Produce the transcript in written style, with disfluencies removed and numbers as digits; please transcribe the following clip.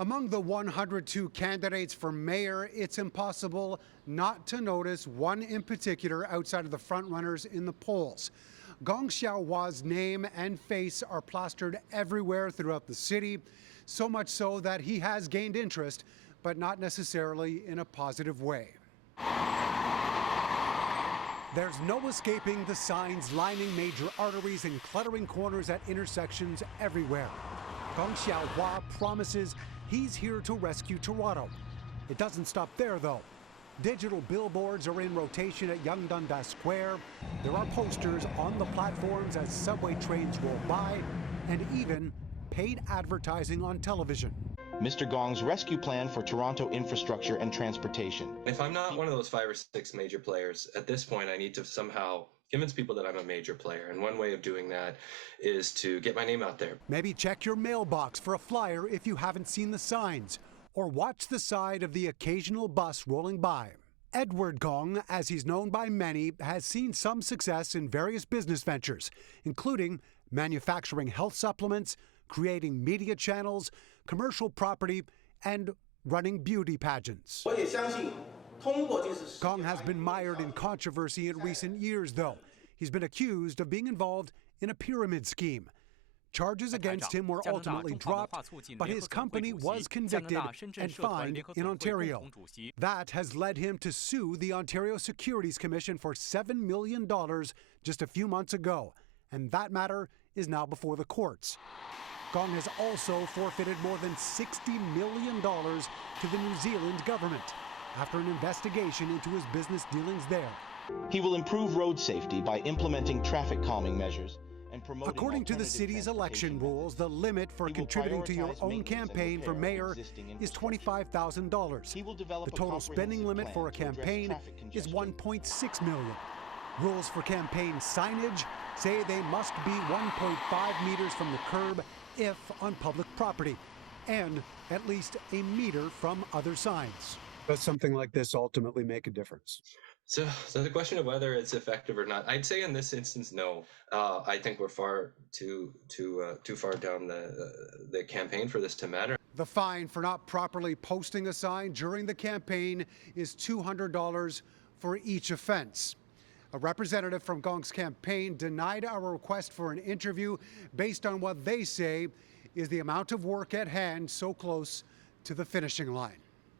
Among the 102 candidates for mayor, it's impossible not to notice one in particular outside of the frontrunners in the polls. Gong Xiaohua's name and face are plastered everywhere throughout the city, so much so that he has gained interest, but not necessarily in a positive way. There's no escaping the signs lining major arteries and cluttering corners at intersections everywhere. Gong Xiaohua promises he's here to rescue Toronto. It doesn't stop there, though. Digital billboards are in rotation at Yonge Dundas Square. There are posters on the platforms as subway trains roll by, and even paid advertising on television. Mr. Gong's rescue plan for Toronto infrastructure and transportation. If I'm not one of those 5 or 6 major players, at this point I need to somehow convince people that I'm a major player. And one way of doing that is to get my name out there. Maybe check your mailbox for a flyer if you haven't seen the signs, or watch the side of the occasional bus rolling by. Edward Gong, as he's known by many, has seen some success in various business ventures, including manufacturing health supplements, creating media channels, commercial property, and running beauty pageants. Gong has been mired in controversy in recent years, though. He's been accused of being involved in a pyramid scheme. Charges against him were ultimately dropped, but his company was convicted and fined in Ontario. That has led him to sue the Ontario Securities Commission for $7 million just a few months ago, and that matter is now before the courts. Gong has also forfeited more than $60 million to the New Zealand government after an investigation into his business dealings there. He will improve road safety by implementing traffic calming measures and promoting. According to the city's election rules, the limit for contributing to your own campaign for mayor is $25,000. The total spending limit for a campaign is $1.6 million. Rules for campaign signage say they must be 1.5 meters from the curb if on public property, and at least a meter from other signs. Does something like this ultimately make a difference? So the question of whether it's effective or not, I'd say in this instance, no. I think we're far too far down the campaign for this to matter. The fine for not properly posting a sign during the campaign is $200 for each offense. A representative from Gong's campaign denied our request for an interview based on what they say is the amount of work at hand so close to the finishing line.